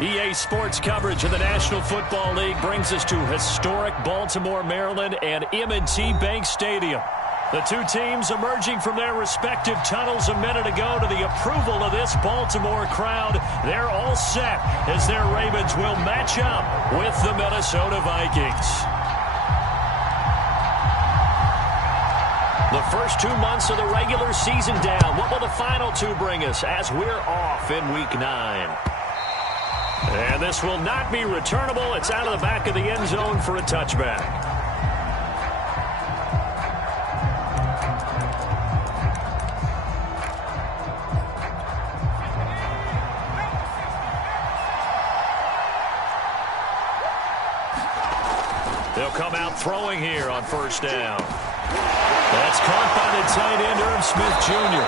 EA Sports coverage of the National Football League brings us to historic Baltimore, Maryland, and M&T Bank Stadium. The two teams emerging from their respective tunnels a minute ago to the approval of this Baltimore crowd. They're all set as their Ravens will match up with the Minnesota Vikings. The first 2 months of the regular season down. What will the final two bring us as we're off in Week 9? And this will not be returnable. It's out of the back of the end zone for a touchback. They'll come out throwing here on first down. That's caught by the tight end, Irv Smith Jr.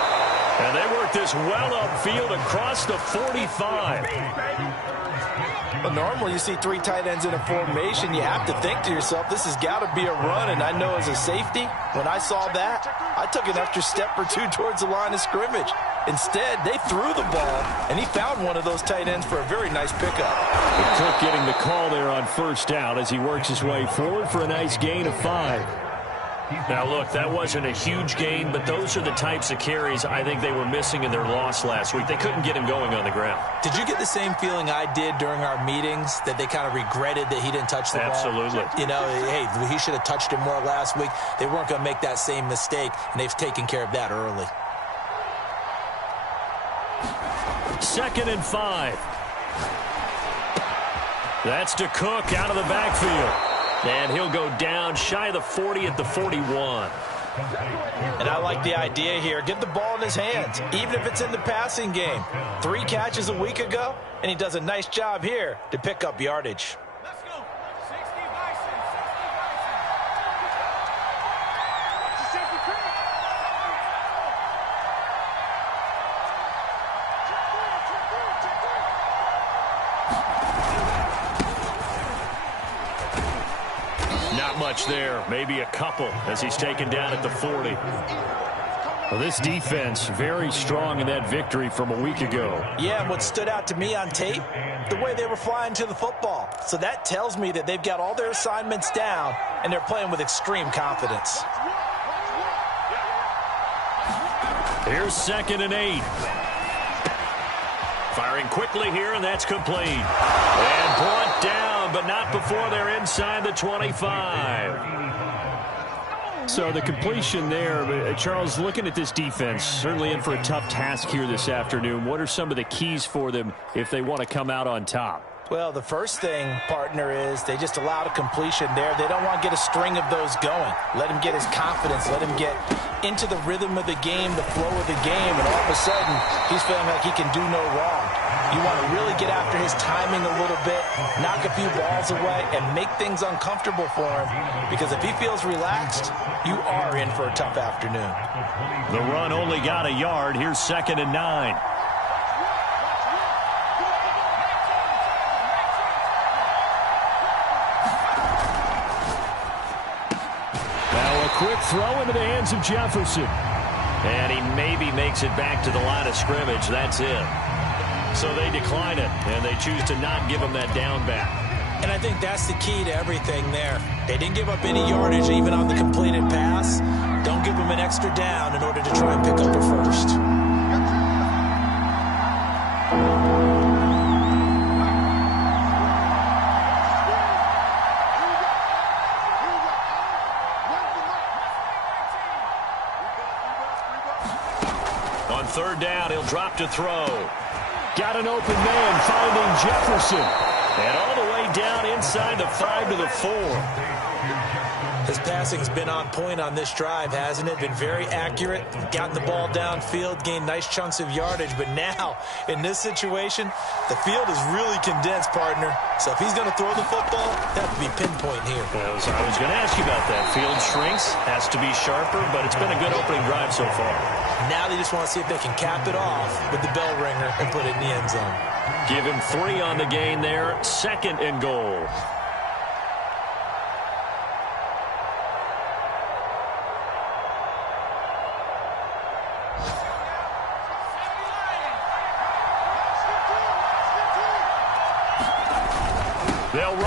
And they work this well upfield across the 45. Well, normally you see three tight ends in a formation. You have to think to yourself, this has got to be a run. And I know as a safety, when I saw that, I took an extra step or two towards the line of scrimmage. Instead, they threw the ball, and he found one of those tight ends for a very nice pickup. Cook getting the call there on first down as he works his way forward for a nice gain of 5. Now, look, that wasn't a huge gain, but those are the types of carries I think they were missing in their loss last week. They couldn't get him going on the ground. Did you get the same feeling I did during our meetings, that they kind of regretted that he didn't touch the ball? Absolutely. You know, hey, he should have touched it more last week. They weren't going to make that same mistake, and they've taken care of that early. 2nd and 5. That's to Cook out of the backfield. And he'll go down shy of the 40 at the 41. And I like the idea here. Get the ball in his hands, even if it's in the passing game. 3 catches a week ago, and he does a nice job here to pick up yardage. Much there, maybe a couple as he's taken down at the 40. Well, this defense very strong in that victory from a week ago. Yeah, and what stood out to me on tape, the way they were flying to the football. So that tells me that they've got all their assignments down and they're playing with extreme confidence. Here's 2nd and 8. Firing quickly here, and that's complete. And brought down, but not before they're inside the 25. So the completion there, Charles, looking at this defense, certainly in for a tough task here this afternoon. What are some of the keys for them if they want to come out on top? Well, the first thing, partner, is they just allowed a completion there. They don't want to get a string of those going. Let him get his confidence. Let him get into the rhythm of the game, the flow of the game, and all of a sudden, he's feeling like he can do no wrong. You want to really get after his timing a little bit, knock a few balls away, and make things uncomfortable for him, because if he feels relaxed, you are in for a tough afternoon. The run only got a yard. Here's 2nd and 9. Quick throw into the hands of Jefferson. And he maybe makes it back to the line of scrimmage. That's it. So they decline it, and they choose to not give him that down back. And I think that's the key to everything there. They didn't give up any yardage even on the completed pass. Don't give them an extra down in order to try and pick up a first. On 3rd down, he'll drop to throw. Got an open man finding Jefferson. And all the way down inside the 5 to the 4. His passing's been on point on this drive, hasn't it? Been very accurate, gotten the ball downfield, gained nice chunks of yardage. But now, in this situation, the field is really condensed, partner. So if he's going to throw the football, that would be pinpoint here. Well, I was going to ask you about that. Field shrinks, has to be sharper, but it's been a good opening drive so far. Now they just want to see if they can cap it off with the bell ringer and put it in the end zone. Give him 3 on the gain there. 2nd and goal.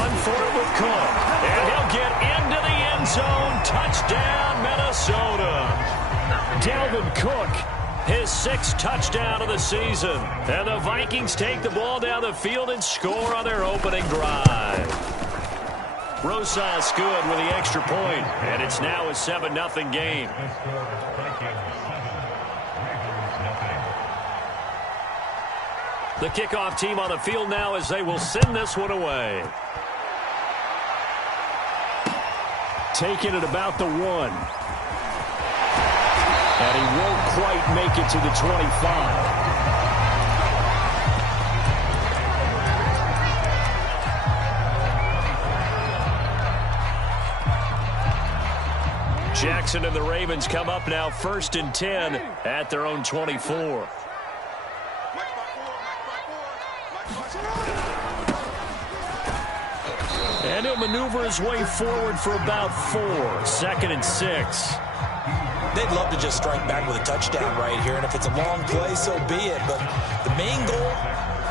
run for it with Cook. And he'll get into the end zone. Touchdown, Minnesota. Dalvin Cook, his 6th touchdown of the season. And the Vikings take the ball down the field and score on their opening drive. Rosas good with the extra point, and it's now a 7-0 game. The kickoff team on the field now as they will send this one away. Taking it about the 1. And he won't quite make it to the 25. Jackson and the Ravens come up now 1st and 10 at their own 24. And he'll maneuver his way forward for about 4. 2nd and 6. They'd love to just strike back with a touchdown right here, and if it's a long play, so be it. But the main goal,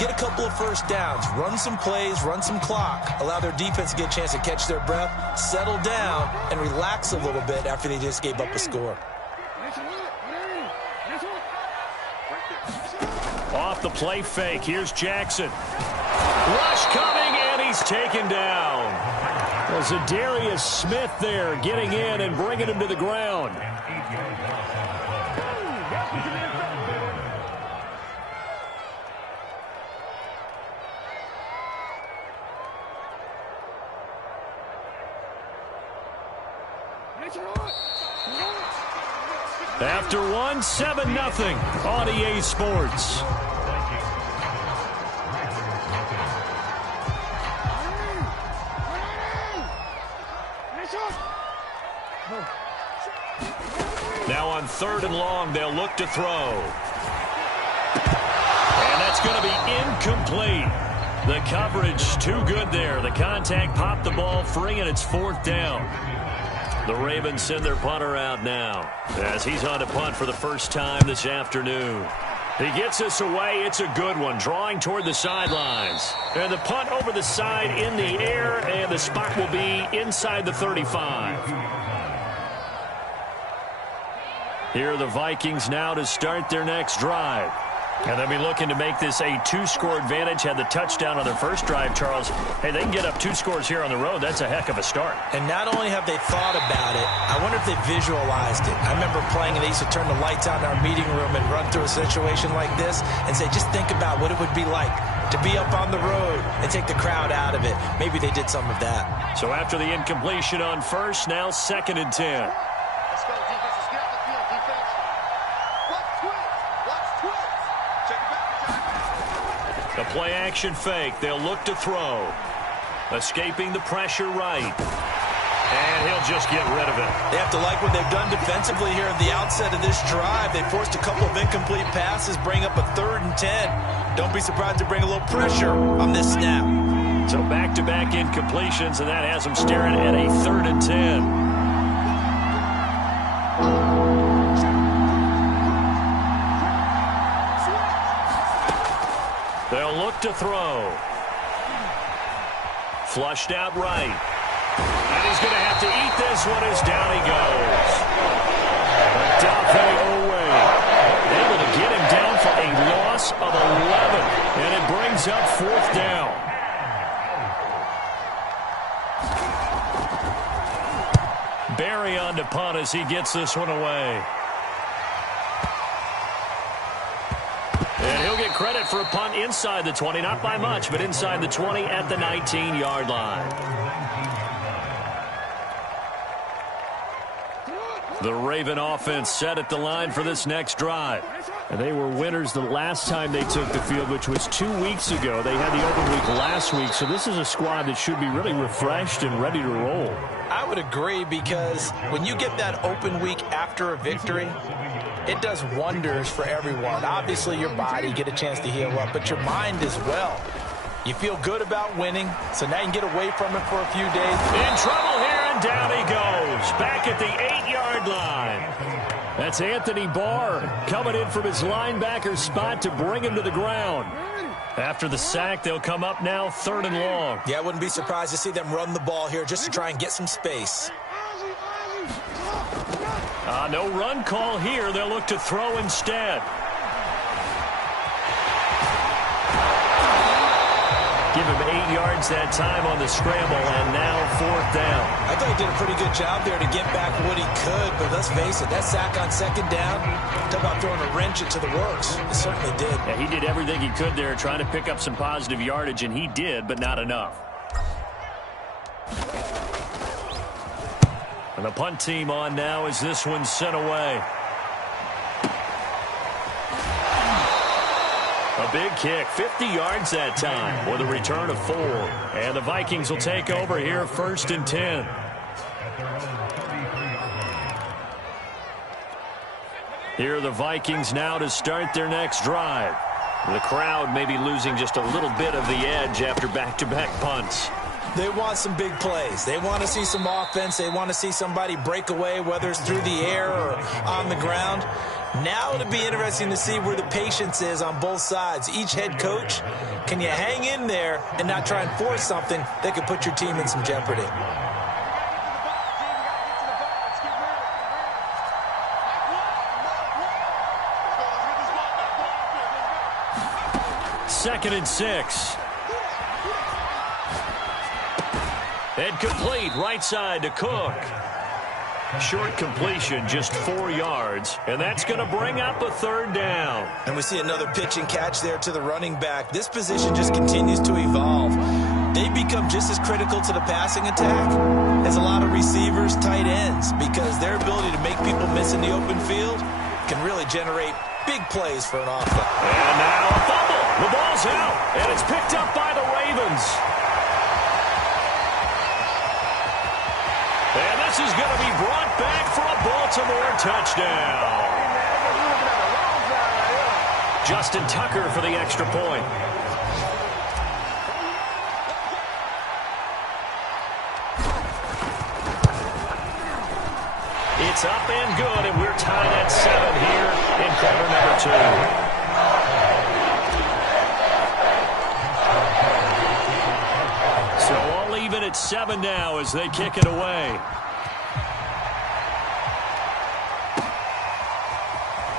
get a couple of first downs, run some plays, run some clock, allow their defense to get a chance to catch their breath, settle down, and relax a little bit after they just gave up a score. Off the play fake, here's Jackson. Rush coming, and he's taken down. Well, Zadarius Smith there getting in and bringing him to the ground. After 1, 7-0 on EA Sports. Now on 3rd and long, they'll look to throw. And that's going to be incomplete. The coverage too good there. The contact popped the ball free, and it's 4th down. The Ravens send their punter out now as he's on to punt for the first time this afternoon. He gets us away. It's a good one, drawing toward the sidelines. And the punt over the side in the air, and the spot will be inside the 35. Here are the Vikings now to start their next drive. And they'll be looking to make this a 2-score advantage. Had the touchdown on their first drive, Charles. Hey, they can get up 2 scores here on the road. That's a heck of a start. And not only have they thought about it, I wonder if they visualized it. I remember playing, and they used to turn the lights out in our meeting room and run through a situation like this and say, just think about what it would be like to be up on the road and take the crowd out of it. Maybe they did some of that. So after the incompletion on first, now 2nd and 10. Let's go, defense. Let's get out the field, defense. Watch twitch. Check it back. The play action fake. They'll look to throw. Escaping the pressure right. And he'll just get rid of it. They have to like what they've done defensively here at the outset of this drive. They forced a couple of incomplete passes, bring up a 3rd and 10. Don't be surprised to bring a little pressure on this snap. So back-to-back incompletions, and that has them staring at a 3rd and 10. They'll look to throw. Flushed out right. And he's going to have to eat this one as down he goes. Dafe Owe able to get him down for a loss of 11. And it brings up 4th down. Barry on to punt as he gets this one away. And he'll get credit for a punt inside the 20, not by much, but inside the 20 at the 19-yard line. The Raven offense set at the line for this next drive. And they were winners the last time they took the field, which was 2 weeks ago. They had the open week last week, so this is a squad that should be really refreshed and ready to roll. I would agree, because when you get that open week after a victory, it does wonders for everyone. Obviously, your body, get a chance to heal up, but your mind as well. You feel good about winning, so now you can get away from it for a few days. In trouble here, and down he goes. Back at the 8-yard line. That's Anthony Barr coming in from his linebacker spot to bring him to the ground. After the sack, they'll come up now 3rd and long. Yeah, I wouldn't be surprised to see them run the ball here just to try and get some space. No run call here. They'll look to throw instead. Give him 8 yards that time on the scramble, and now 4th down. I thought he did a pretty good job there to get back what he could, but let's face it, that sack on 2nd down, talk about throwing a wrench into the works. It certainly did. Yeah, he did everything he could there trying to pick up some positive yardage, and he did, but not enough. And the punt team on now as this one's sent away. A big kick, 50 yards that time with a return of 4. And the Vikings will take over here 1st and 10. Here are the Vikings now to start their next drive. The crowd may be losing just a little bit of the edge after back-to-back punts. They want some big plays. They want to see some offense. They want to see somebody break away, whether it's through the air or on the ground. Now it'll be interesting to see where the patience is on both sides. Each head coach, can you hang in there and not try and force something that could put your team in some jeopardy? Second and 6. And complete right side to Cook. Short completion, just 4 yards, and that's going to bring up a 3rd down. And we see another pitch and catch there to the running back. This position just continues to evolve. They become just as critical to the passing attack as a lot of receivers, tight ends, because their ability to make people miss in the open field can really generate big plays for an offense. And now a fumble. The ball's out, and it's picked up by the Ravens. And this is going to be brought back for a Baltimore touchdown. Justin Tucker for the extra point. It's up and good, and we're tied at 7 here in quarter number 2. So all even at 7 now as they kick it away.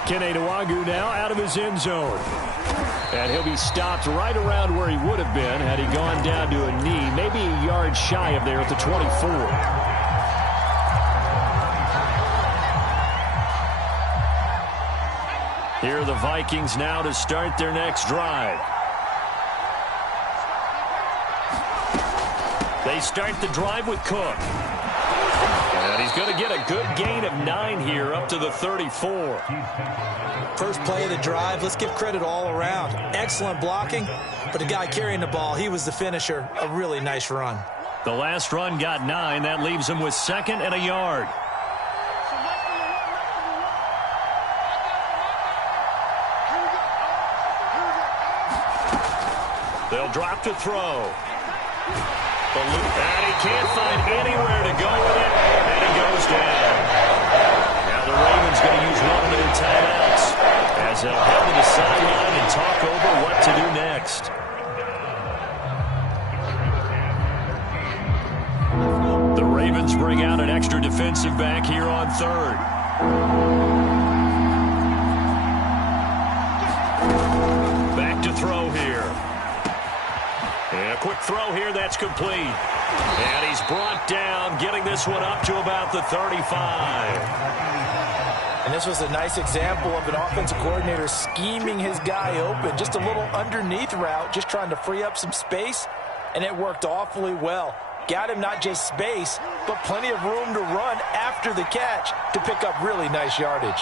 Kene Nwangwu now out of his end zone. And he'll be stopped right around where he would have been had he gone down to a knee, maybe a yard shy of there at the 24. Here are the Vikings now to start their next drive. They start the drive with Cook. And he's going to get a good gain of 9 here up to the 34. First play of the drive, let's give credit all around. Excellent blocking, but the guy carrying the ball, he was the finisher. A really nice run. The last run got 9. That leaves him with 2nd and a yard. They'll drop to throw. And he can't find anywhere to go with it, and he goes down. Now the Ravens going to use one of their timeouts as they'll head to the sideline and talk over what to do next. The Ravens bring out an extra defensive back here on 3rd. Back to throw here. And a quick throw here, that's complete. And he's brought down, getting this one up to about the 35. And this was a nice example of an offensive coordinator scheming his guy open. Just a little underneath route, just trying to free up some space, and it worked awfully well. Got him not just space, but plenty of room to run after the catch to pick up really nice yardage.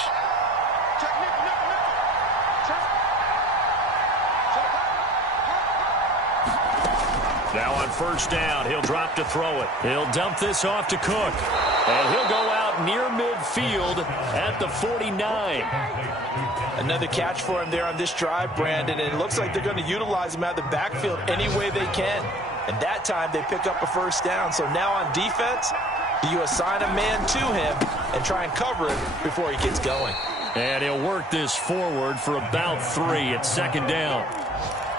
Now on 1st down, he'll drop to throw it. He'll dump this off to Cook. And he'll go out near midfield at the 49. Another catch for him there on this drive, Brandon, and it looks like they're going to utilize him out of the backfield any way they can. And that time they pick up a 1st down. So now on defense, do you assign a man to him and try and cover it before he gets going? And he'll work this forward for about 3 at 2nd down.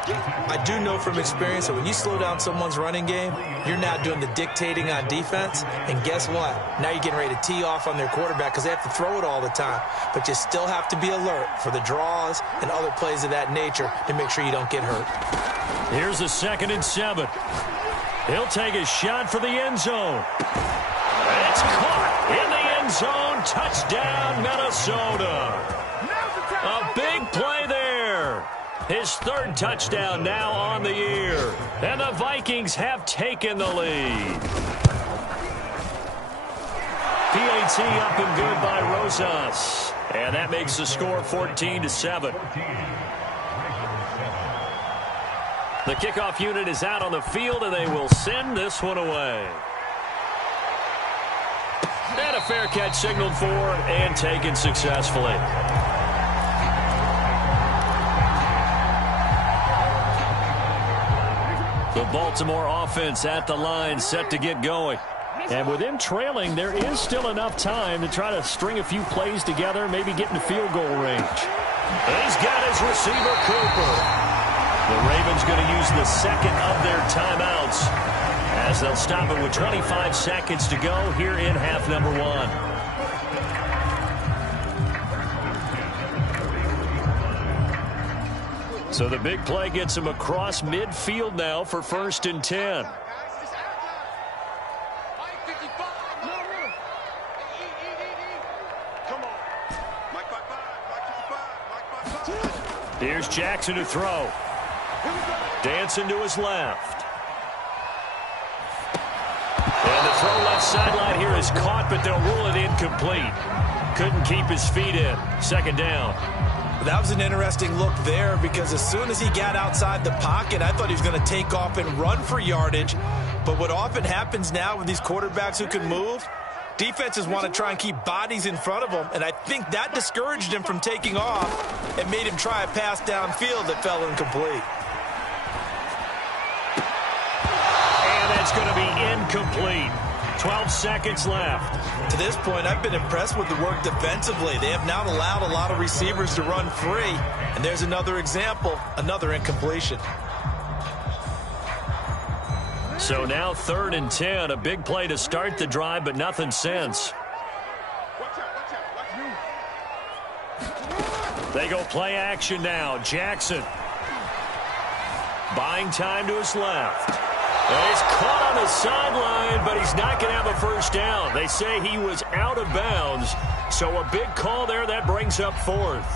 I do know from experience that when you slow down someone's running game, you're now doing the dictating on defense. And guess what? Now you're getting ready to tee off on their quarterback because they have to throw it all the time. But you still have to be alert for the draws and other plays of that nature to make sure you don't get hurt. Here's a 2nd and 7. He'll take a shot for the end zone. It's caught in the end zone. Touchdown, Minnesota. A big play there. His 3rd touchdown now on the year. And the Vikings have taken the lead. PAT up and good by Rosas. And that makes the score 14-7. The kickoff unit is out on the field, and they will send this one away. And a fair catch signaled for and taken successfully. The Baltimore offense at the line set to get going. And with them trailing, there is still enough time to try to string a few plays together, maybe get in field goal range. He's got his receiver, Cooper. The Ravens going to use the 2nd of their timeouts as they'll stop it with 25 seconds to go here in half number 1. So the big play gets him across midfield now for 1st and 10. Here's Jackson to throw. Dancing to his left. And the throw left sideline here is caught, but they'll rule it incomplete. Couldn't keep his feet in. 2nd down. That was an interesting look there because as soon as he got outside the pocket, I thought he was going to take off and run for yardage. But what often happens now with these quarterbacks who can move, defenses want to try and keep bodies in front of them, and I think that discouraged him from taking off and made him try a pass downfield that fell incomplete. And that's going to be incomplete. 12 seconds left. To this point, I've been impressed with the work defensively. They have not allowed a lot of receivers to run free. And there's another example, another incompletion. So now 3rd and 10, a big play to start the drive, but nothing since. They go play action now. Jackson buying time to his left. And he's caught on the sideline, but he's not going to have a 1st down. They say he was out of bounds, so a big call there that brings up 4th.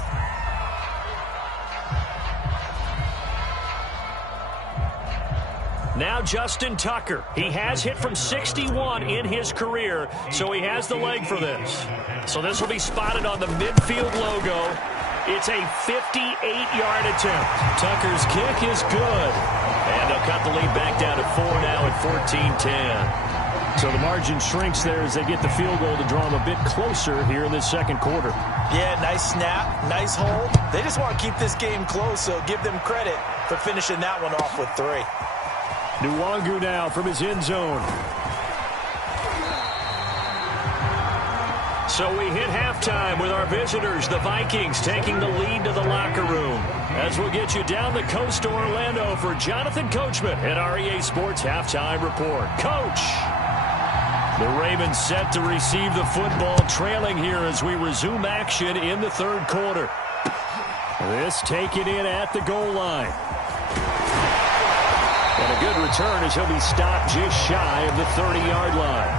Now Justin Tucker. He has hit from 61 in his career, so he has the leg for this. So this will be spotted on the midfield logo. It's a 58-yard attempt. Tucker's kick is good. And they'll cut the lead back down to 4 now at 14-10. So the margin shrinks there as they get the field goal to draw them a bit closer here in this 2nd quarter. Yeah, nice snap, nice hold. They just want to keep this game close, so give them credit for finishing that one off with 3. Nwangu now from his end zone. So we hit halftime with our visitors, the Vikings, taking the lead to the locker room. As we'll get you down the coast to Orlando for Jonathan Coachman at our EA Sports Halftime Report. Coach! The Ravens set to receive the football, trailing here as we resume action in the 3rd quarter. This taken in at the goal line. And a good return as he'll be stopped just shy of the 30-yard line.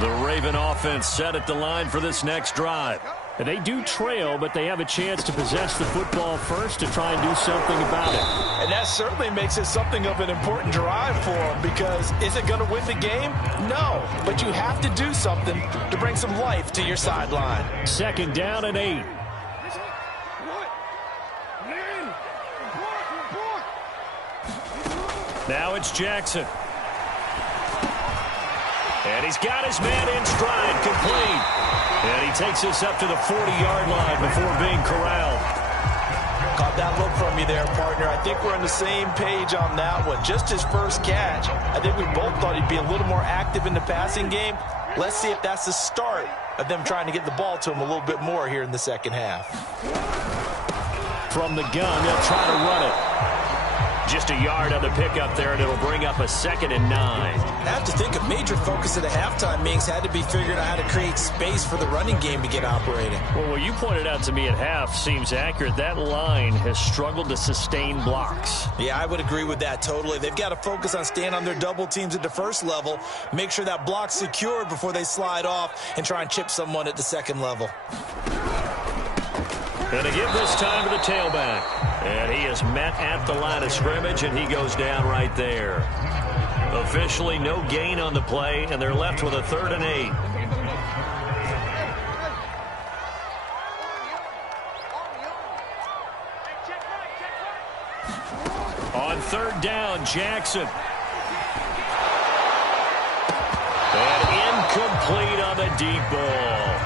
The Raven offense set at the line for this next drive. And they do trail, but they have a chance to possess the football first to try and do something about it. And that certainly makes it something of an important drive for them because is it going to win the game? No, but you have to do something to bring some life to your sideline. 2nd down and 8. Now it's Jackson. And he's got his man in stride, complete. And he takes us up to the 40-yard line before being corralled. Caught that look from you there, partner. I think we're on the same page on that one. Just his first catch. I think we both thought he'd be a little more active in the passing game. Let's see if that's the start of them trying to get the ball to him a little bit more here in the second half. From the gun, they'll try to run it. Just a yard on the pickup there, and it'll bring up a 2nd and 9. I have to think a major focus at the halftime meetings had to be figuring out how to create space for the running game to get operating. Well, what you pointed out to me at half seems accurate. That line has struggled to sustain blocks. Yeah, I would agree with that totally. They've got to focus on staying on their double teams at the first level, make sure that block's secured before they slide off and try and chip someone at the second level. And to give this time to the tailback. And he is met at the line of scrimmage, and he goes down right there. Officially no gain on the play, and they're left with a 3rd and 8. On 3rd down, Jackson. And incomplete on the deep ball.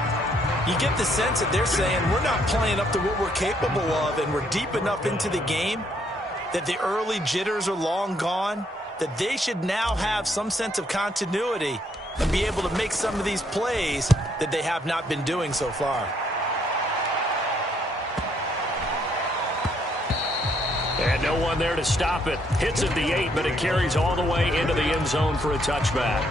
You get the sense that they're saying we're not playing up to what we're capable of, and we're deep enough into the game that the early jitters are long gone, that they should now have some sense of continuity and be able to make some of these plays that they have not been doing so far. And no one there to stop it. Hits at the 8, but it carries all the way into the end zone for a touchback.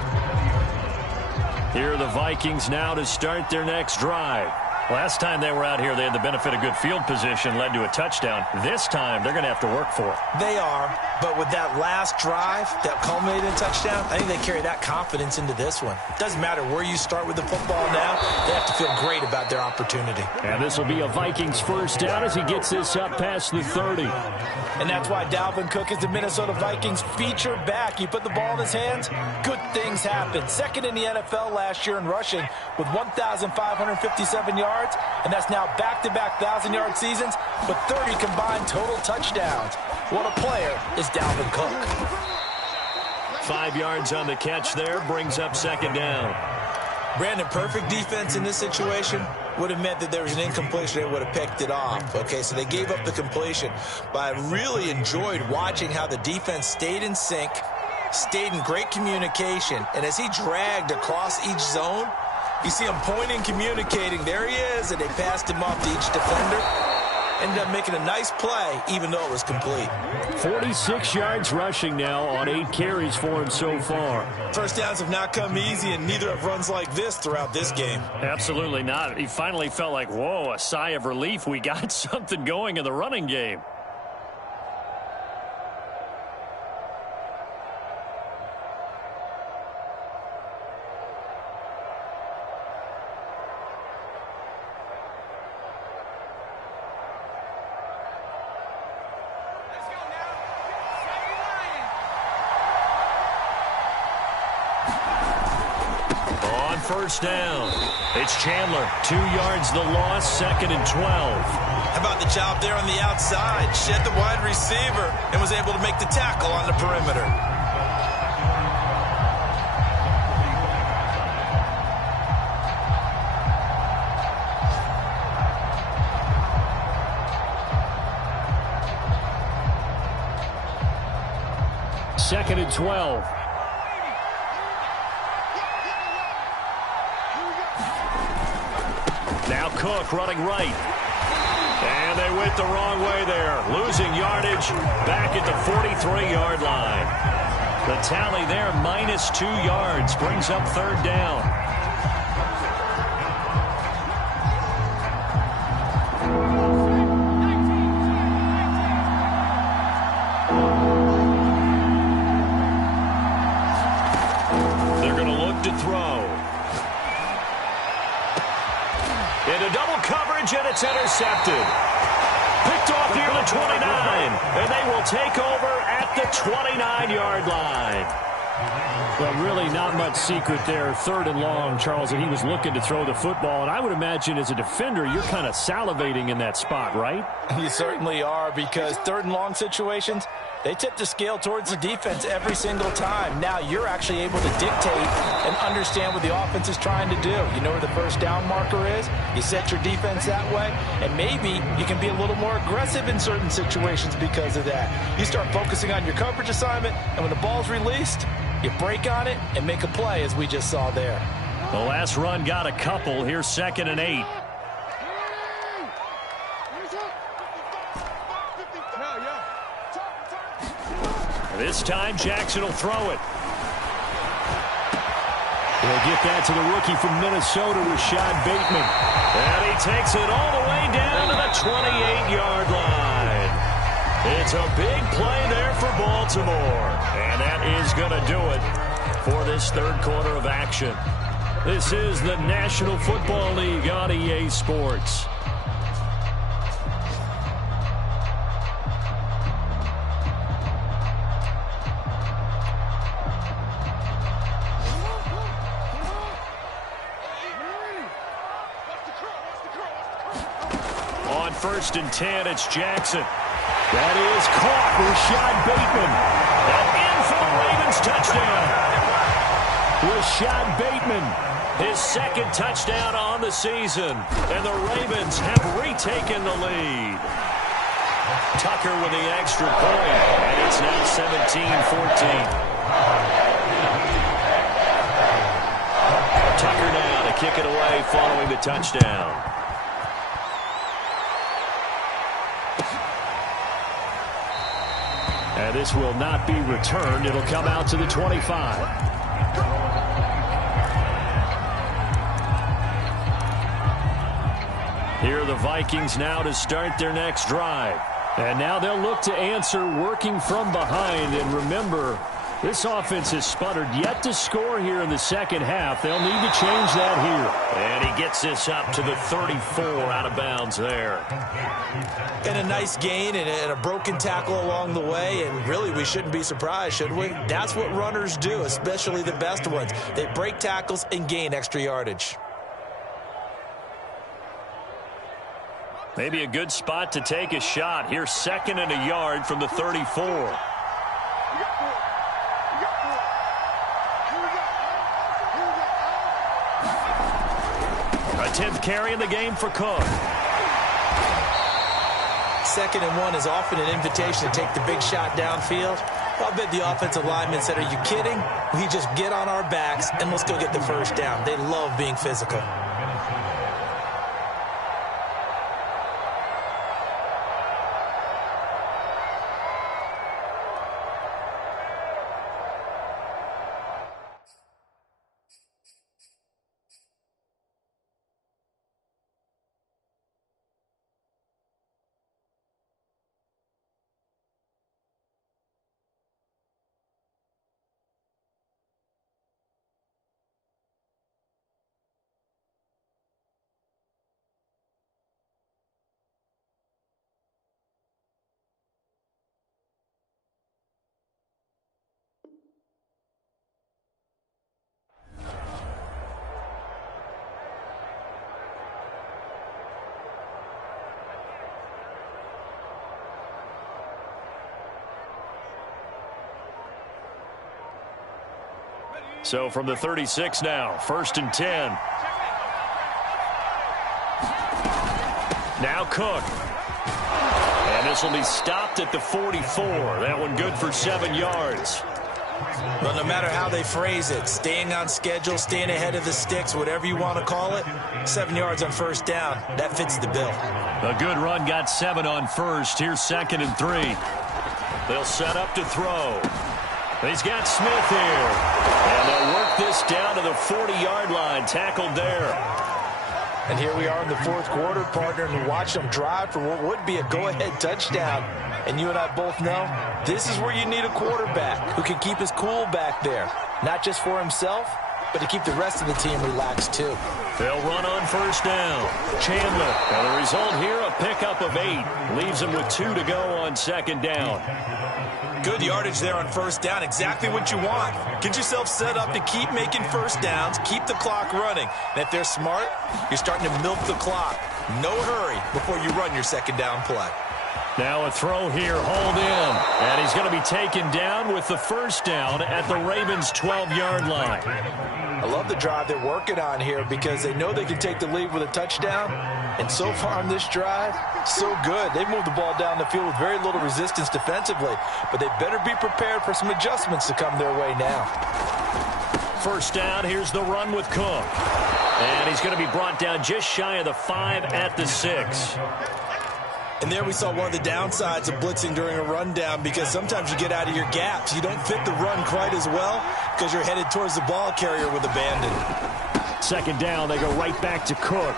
Here are the Vikings now to start their next drive. Last time they were out here, they had the benefit of good field position, led to a touchdown. This time, they're going to have to work for it. They are, but with that last drive that culminated in a touchdown, I think they carry that confidence into this one. It doesn't matter where you start with the football now. They have to feel great about their opportunity. And this will be a Vikings 1st down as he gets this up past the 30. And that's why Dalvin Cook is the Minnesota Vikings feature back. You put the ball in his hands, good things happen. 2nd in the NFL last year in rushing with 1,557 yards. And that's now back-to-back 1,000-yard seasons with 30 combined total touchdowns. What a player is Dalvin Cook. 5 yards on the catch there, brings up 2nd down. Brandon, perfect defense in this situation would have meant that there was an incompletion. They would have picked it off. Okay, so they gave up the completion. But I really enjoyed watching how the defense stayed in sync, stayed in great communication. And as he dragged across each zone, you see him pointing, communicating. There he is, and they passed him off to each defender. Ended up making a nice play, even though it was complete. 46 yards rushing now on 8 carries for him so far. First downs have not come easy, and neither have runs like this throughout this game. Absolutely not. He finally felt like, whoa, a sigh of relief. We got something going in the running game. First down. It's Chandler. 2 yards the loss, 2nd and 12. How about the job there on the outside? Shed the wide receiver and was able to make the tackle on the perimeter. Second and 12. Now Cook running right. And they went the wrong way there. Losing yardage back at the 43-yard line. The tally there, -2 yards, brings up 3rd down. They're going to look to throw. Into double coverage, and it's intercepted. Picked off near the 29, and they will take over at the 29-yard line. Well, really not much secret there. 3rd and long, Charles, and he was looking to throw the football. And I would imagine as a defender, you're kind of salivating in that spot, right? You certainly are, because 3rd and long situations, they tip the scale towards the defense every single time. Now you're actually able to dictate and understand what the offense is trying to do. You know where the first down marker is. You set your defense that way, and maybe you can be a little more aggressive in certain situations because of that. You start focusing on your coverage assignment, and when the ball's released, you break on it and make a play, as we just saw there. The last run got a couple. Here's 2nd and 8. This time, Jackson will throw it. He'll get that to the rookie from Minnesota, Rashad Bateman. And he takes it all the way down to the 28-yard line. It's a big play there for Baltimore. And that is going to do it for this third quarter of action. This is the National Football League on EA Sports. On 1st and 10, it's Jackson. That is caught. Rashad Bateman. And in for the Ravens touchdown. Rashad Bateman, his 2nd touchdown on the season. And the Ravens have retaken the lead. Tucker with the extra point. And it's now 17-14. Tucker now to kick it away following the touchdown. And this will not be returned. It'll come out to the 25. Here are the Vikings now to start their next drive. And now they'll look to answer working from behind. And remember, this offense has sputtered yet to score here in the second half. They'll need to change that here. And he gets this up to the 34 out of bounds there. And a nice gain and a broken tackle along the way. And really, we shouldn't be surprised, should we? That's what runners do, especially the best ones. They break tackles and gain extra yardage. Maybe a good spot to take a shot. Here's 2nd and a yard from the 34. A 10th carry in the game for Cook. 2nd and 1 is often an invitation to take the big shot downfield. I bet the offensive lineman said, are you kidding? We just get on our backs and let's go get the first down. They love being physical. So from the 36 now, 1st and 10. Now Cook. And this will be stopped at the 44. That one good for 7 yards. Well, no matter how they phrase it, staying on schedule, staying ahead of the sticks, whatever you want to call it, 7 yards on 1st down, that fits the bill. A good run got 7 on 1st. Here's 2nd and 3. They'll set up to throw. He's got Smith here. And they'll work this down to the 40-yard line. Tackled there. And here we are in the 4th quarter, partner, and watch them drive for what would be a go-ahead touchdown. And you and I both know this is where you need a quarterback who can keep his cool back there. Not just for himself, but to keep the rest of the team relaxed too. They'll run on 1st down. Chandler. And the result here, a pickup of 8. Leaves them with 2 to go on 2nd down. Good yardage there on 1st down. Exactly what you want. Get yourself set up to keep making 1st downs, keep the clock running. And if they're smart, you're starting to milk the clock. No hurry before you run your 2nd down play. Now a throw here, hauled in. And he's going to be taken down with the 1st down at the Ravens' 12-yard line. I love the drive they're working on here because they know they can take the lead with a touchdown. And so far on this drive, so good. They moved the ball down the field with very little resistance defensively. But they better be prepared for some adjustments to come their way now. first down. Here's the run with Cook. And he's going to be brought down just shy of the 5 at the 6. And there we saw one of the downsides of blitzing during a rundown, because sometimes you get out of your gaps. You don't fit the run quite as well because you're headed towards the ball carrier with abandon. Second down, they go right back to Cook.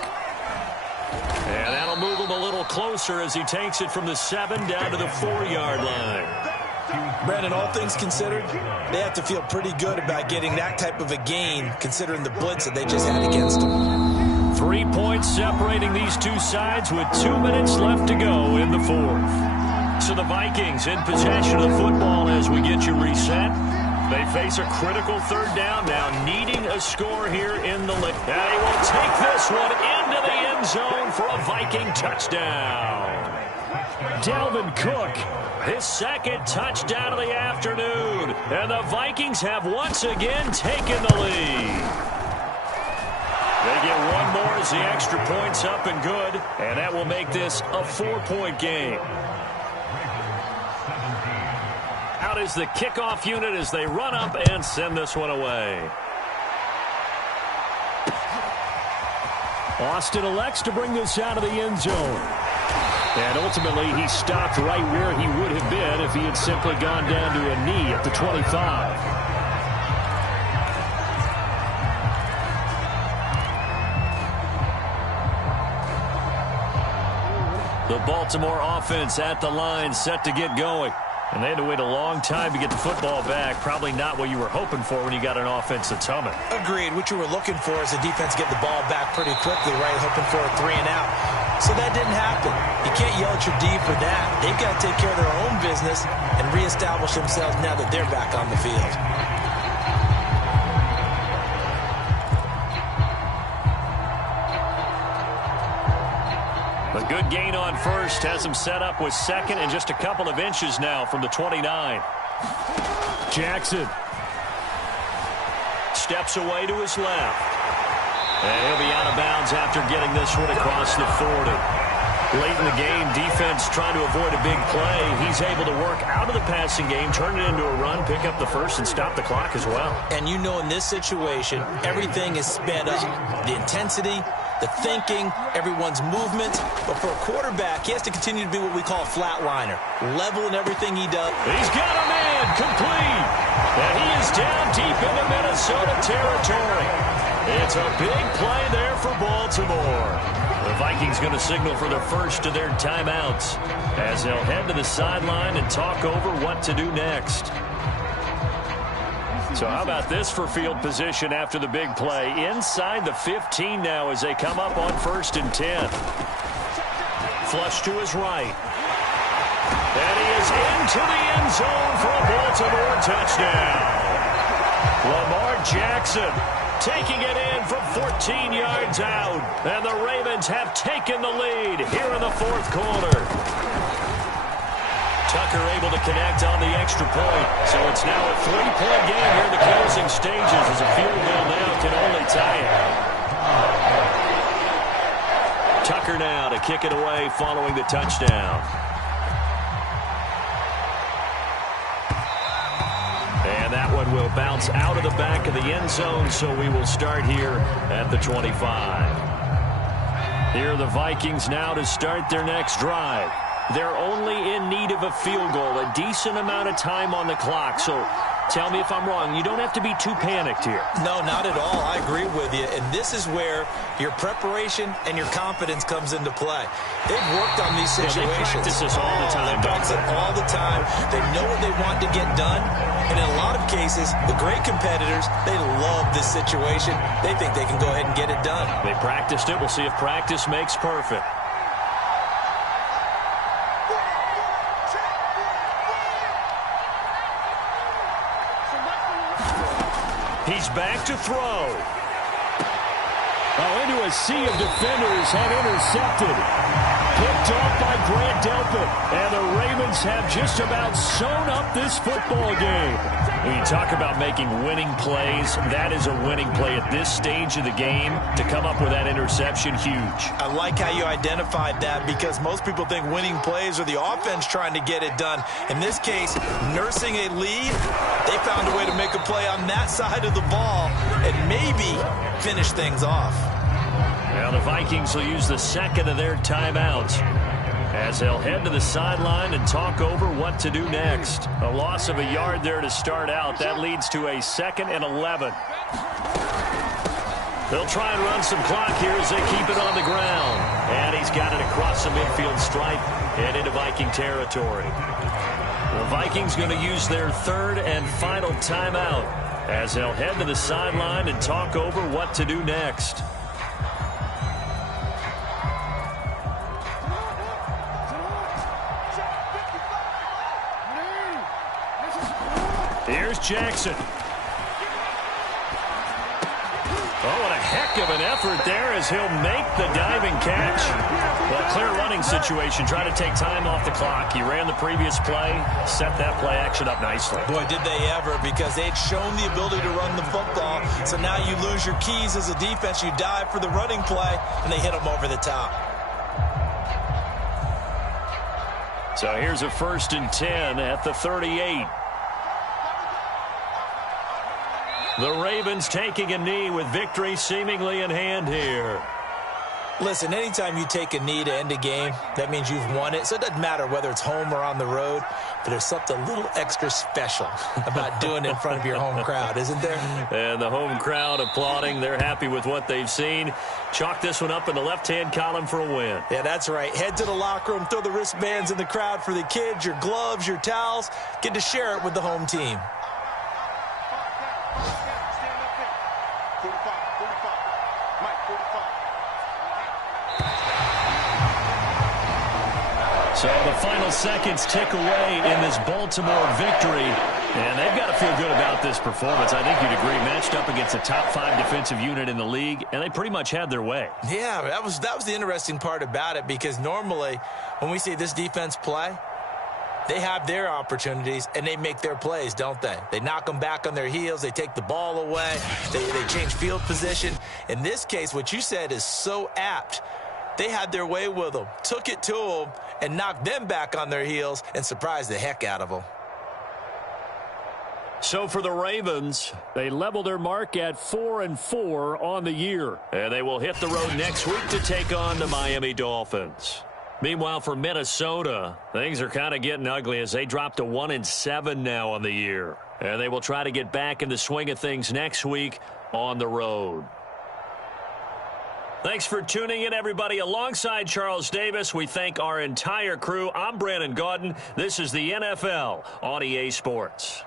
And that'll move him a little closer as he takes it from the 7 down to the 4-yard line. Brandon, all things considered, they have to feel pretty good about getting that type of a gain, considering the blitz that they just had against them. 3 points separating these two sides with 2 minutes left to go in the 4th. So the Vikings in possession of the football as we get you reset. They face a critical third down now, needing a score here in the league. And they will take this one into the end zone for a Viking touchdown. Dalvin Cook, his second touchdown of the afternoon. And the Vikings have once again taken the lead. They get one more as the extra point's up and good. And that will make this a 4-point game. Out is the kickoff unit as they run up and send this one away. Austin elects to bring this out of the end zone. And ultimately, he stopped right where he would have been if he had simply gone down to a knee at the 25. The Baltimore offense at the line, set to get going. And they had to wait a long time to get the football back. Probably not what you were hoping for when you got an offense that's humming. Agreed. What you were looking for is the defense get the ball back pretty quickly, right? Hoping for a 3 and out. So that didn't happen. You can't yell at your D for that. They've got to take care of their own business and reestablish themselves now that they're back on the field. A good gain on first has him set up with second and just a couple of inches now from the 29. Jackson steps away to his left. And he'll be out of bounds after getting this one across the 40. Late in the game, defense trying to avoid a big play. He's able to work out of the passing game, turn it into a run, pick up the first, and stop the clock as well. And you know in this situation, everything is sped up. The intensity, the thinking, everyone's movement. But for a quarterback, he has to continue to be what we call a flatliner. Level in everything he does. He's got a man complete. And he is down deep into Minnesota territory. It's a big play there for Baltimore. The Vikings going to signal for the first of their timeouts as they'll head to the sideline and talk over what to do next. So how about this for field position after the big play? Inside the 15 now as they come up on 1st and 10. Flush to his right. And he is into the end zone for a Baltimore touchdown. Lamar Jackson taking it in from 14 yards out. And the Ravens have taken the lead here in the 4th quarter. Tucker able to connect on the extra point. So it's now a 3-point game here in the closing stages as a field goal now can only tie it. Tucker now to kick it away following the touchdown. And that one will bounce out of the back of the end zone, so we will start here at the 25. Here are the Vikings now to start their next drive. They're only in need of a field goal, a decent amount of time on the clock. So tell me if I'm wrong. You don't have to be too panicked here. No, not at all. I agree with you. And this is where your preparation and your confidence comes into play. They've worked on these situations. They practice this all the time. They practice it all the time. They know what they want to get done. And in a lot of cases, the great competitors, they love this situation. They think they can go ahead and get it done. They practiced it. We'll see if practice makes perfect. He's back to throw. Oh, into a sea of defenders and intercepted. Picked off by Grant Delpit. And the Ravens have just about sewn up this football game. When you talk about making winning plays, that is a winning play at this stage of the game. To come up with that interception, huge. I like how you identified that, because most people think winning plays are the offense trying to get it done. In this case, nursing a lead, they found a way to make a play on that side of the ball and maybe finish things off. Now the Vikings will use the second of their timeouts as they'll head to the sideline and talk over what to do next. A loss of a yard there to start out. That leads to a 2nd and 11. They'll try and run some clock here as they keep it on the ground. And he's got it across the midfield stripe and into Viking territory. The Vikings going to use their 3rd and final timeout as they'll head to the sideline and talk over what to do next. Here's Jackson. Oh, what a heck of an effort there as he'll make the diving catch. Well, clear running situation. Trying to take time off the clock. He ran the previous play, set that play action up nicely. Boy, did they ever, because they'd shown the ability to run the football. So now you lose your keys as a defense. You dive for the running play, and they hit them over the top. So here's a 1st and 10 at the 38. The Ravens taking a knee with victory seemingly in hand here. Listen, anytime you take a knee to end a game, that means you've won it. So it doesn't matter whether it's home or on the road, but there's something a little extra special about doing it in front of your home crowd, isn't there? And the home crowd applauding. They're happy with what they've seen. Chalk this one up in the left-hand column for a win. Yeah, that's right. Head to the locker room, throw the wristbands in the crowd for the kids, your gloves, your towels. Get to share it with the home team. 45, Mike, 45. So the final seconds tick away in this Baltimore victory. And they've got to feel good about this performance. I think you'd agree. Matched up against a top 5 defensive unit in the league, and they pretty much had their way. Yeah, that was the interesting part about it, because normally when we see this defense play, they have their opportunities, and they make their plays, don't they? They knock them back on their heels. They take the ball away. They change field position. In this case, what you said is so apt. They had their way with them, took it to them, and knocked them back on their heels and surprised the heck out of them. So for the Ravens, they level their mark at 4-4 on the year. And they will hit the road next week to take on the Miami Dolphins. Meanwhile, for Minnesota, things are kind of getting ugly as they drop to 1-7 now on the year. And they will try to get back in the swing of things next week on the road. Thanks for tuning in, everybody. Alongside Charles Davis, we thank our entire crew. I'm Brandon Gaudin. This is the NFL on EA Sports.